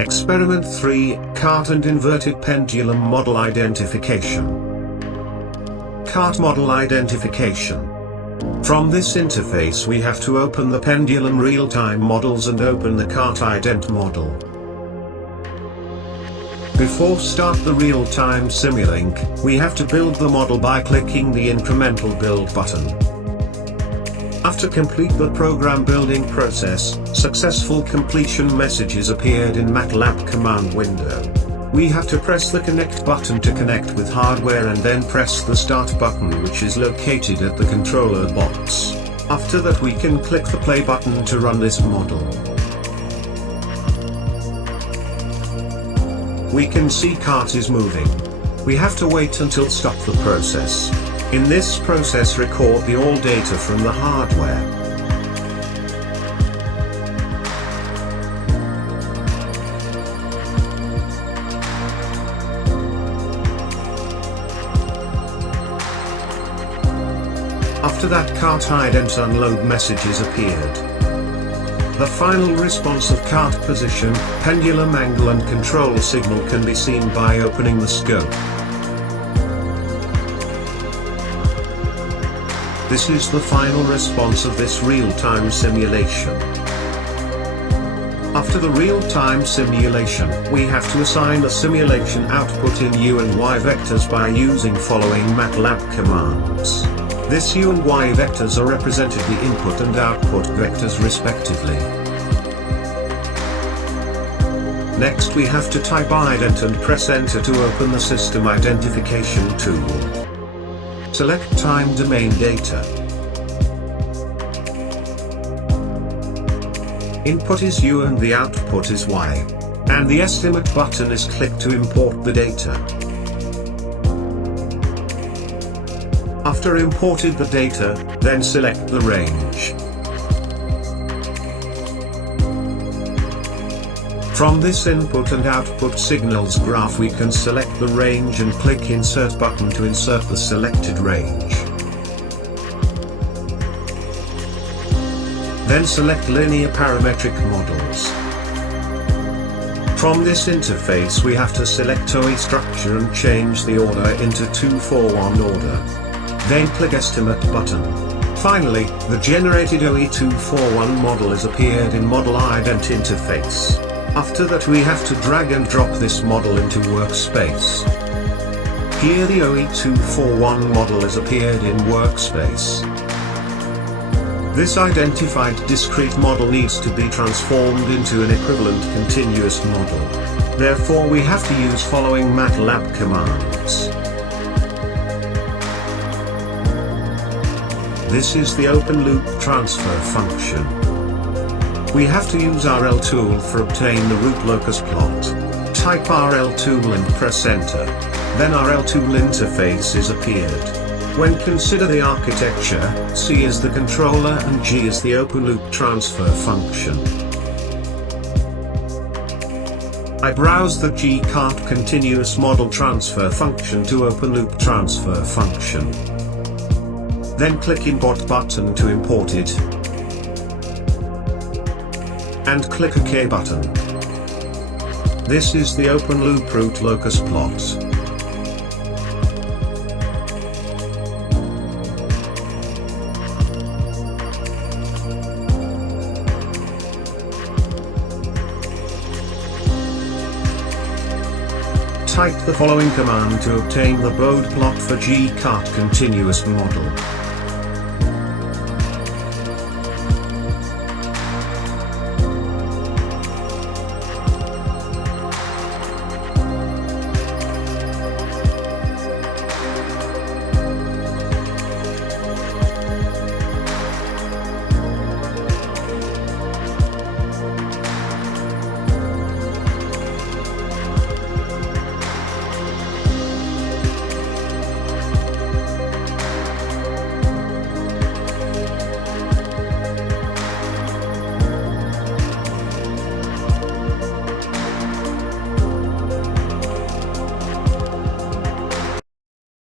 Experiment 3, Cart and Inverted Pendulum Model Identification. Cart Model Identification. From this interface we have to open the Pendulum real-time models and open the Cart Ident model. Before start the real-time Simulink, we have to build the model by clicking the incremental build button. After complete the program building process, successful completion messages appeared in MATLAB command window. We have to press the connect button to connect with hardware and then press the start button, which is located at the controller box. After that we can click the play button to run this model. We can see cart is moving. We have to wait until stop the process. In this process record the all data from the hardware. After that cart ident unload messages appeared. The final response of cart position, pendulum angle and control signal can be seen by opening the scope. This is the final response of this real-time simulation. After the real-time simulation, we have to assign the simulation output in U and Y vectors by using following MATLAB commands. This U and Y vectors are represented the input and output vectors respectively. Next we have to type ident and press enter to open the system identification tool. Select time domain data. Input is U and the output is Y. And the estimate button is clicked to import the data. After imported the data, then select the range. From this input and output signals graph we can select the range and click insert button to insert the selected range. Then select linear parametric models. From this interface we have to select OE structure and change the order into 2-4-1 order. Then click estimate button. Finally, the generated OE241 model is appeared in model ident interface. After that we have to drag and drop this model into workspace. Here the OE241 model is appeared in workspace. This identified discrete model needs to be transformed into an equivalent continuous model. Therefore we have to use following MATLAB commands. This is the open loop transfer function. We have to use RL tool for obtain the root locus plot. Type RL tool and press enter. Then RL tool interface is appeared. When consider the architecture, C is the controller and G is the open loop transfer function. I browse the G cart continuous model transfer function to open loop transfer function. Then click import button to import it. And click OK button. This is the open loop root locus plot. Type the following command to obtain the bode plot for G-cart continuous model.